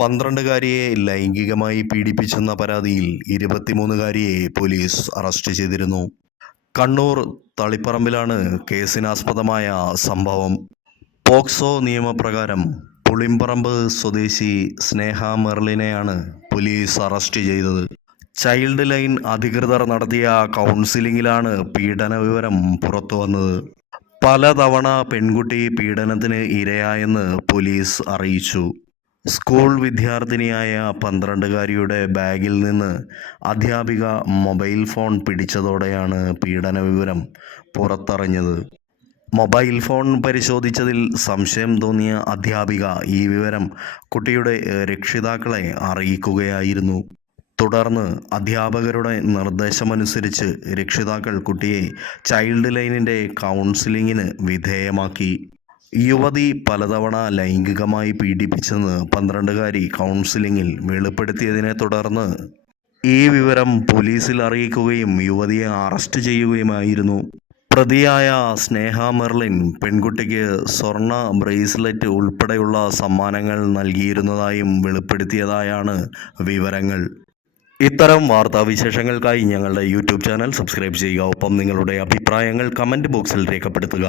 പന്ത്രണ്ടുകാരിയെ ലൈംഗികമായി പീഡിപ്പിച്ചെന്ന പരാതിയിൽ ഇരുപത്തിമൂന്നുകാരിയെ police arrest ചെയ്തിരുന്നു. കണ്ണൂർ തളിപ്പറമ്പിലാണ് കേസിനാസ്പദമായ സംഭവം. പോക്സോ നിയമപ്രകാരം പുളിമ്പറമ്പ് സ്വദേശി സ്നേഹ മെർലിനെയാണ് പോലീസ് അറസ്റ്റ് ചെയ്തത്. ചൈൽഡ് ലൈൻ അധികൃതർ നടത്തിയ കൗൺസിലിംഗിലാണ് പീഡന വിവരം പുറത്തുവന്നത് പലതവണ പെൺകുട്ടി പീഡനത്തിന് ഇരയായെന്ന് പോലീസ് അറിയിച്ചു. സ്കൂൾ വിദ്യാർത്ഥിനിയായ പന്ത്രണ്ടുകാരിയുടെ ബാഗിൽ നിന്ന് അധ്യാപിക മൊബൈൽ ഫോൺ പിടിച്ചതോടെയാണ് പീഡന വിവരം പുറത്തറിഞ്ഞത്. മൊബൈൽ ഫോൺ പരിശോധിച്ചതിൽ സംശയം തോന്നിയ അധ്യാപിക ഈ വിവരം കുട്ടിയുടെ രക്ഷിതാക്കളെ അറിയിക്കുകയായിരുന്നു. തുടർന്ന് അധ്യാപകരുടെ നിർദ്ദേശമനുസരിച്ച് രക്ഷിതാക്കൾ കുട്ടിയെ ചൈൽഡ് ലൈനിന്റെ കൗൺസിലിങ്ങിന് വിധേയമാക്കി. യുവതി പലതവണ ലൈംഗികമായി പീഡിപ്പിച്ചെന്ന് പന്ത്രണ്ടുകാരി കൗൺസിലിംഗിൽ വെളിപ്പെടുത്തിയതിനെ തുടർന്ന് ഈ വിവരം പോലീസിൽ അറിയിക്കുകയും യുവതിയെ അറസ്റ്റ് ചെയ്യുകയുമായിരുന്നു. പ്രതിയായ സ്നേഹ മെർലിൻ പെൺകുട്ടിക്ക് സ്വർണ ബ്രേസ്ലെറ്റ് ഉൾപ്പെടെയുള്ള സമ്മാനങ്ങൾ നൽകിയിരുന്നതായും വെളിപ്പെടുത്തിയതായാണ് വിവരങ്ങൾ. ഇത്തരം വാർത്താവിശേഷങ്ങൾക്കായി ഞങ്ങളുടെ യൂട്യൂബ് ചാനൽ സബ്സ്ക്രൈബ് ചെയ്യുക. ഒപ്പം നിങ്ങളുടെ അഭിപ്രായങ്ങൾ കമന്റ് ബോക്സിൽ രേഖപ്പെടുത്തുക.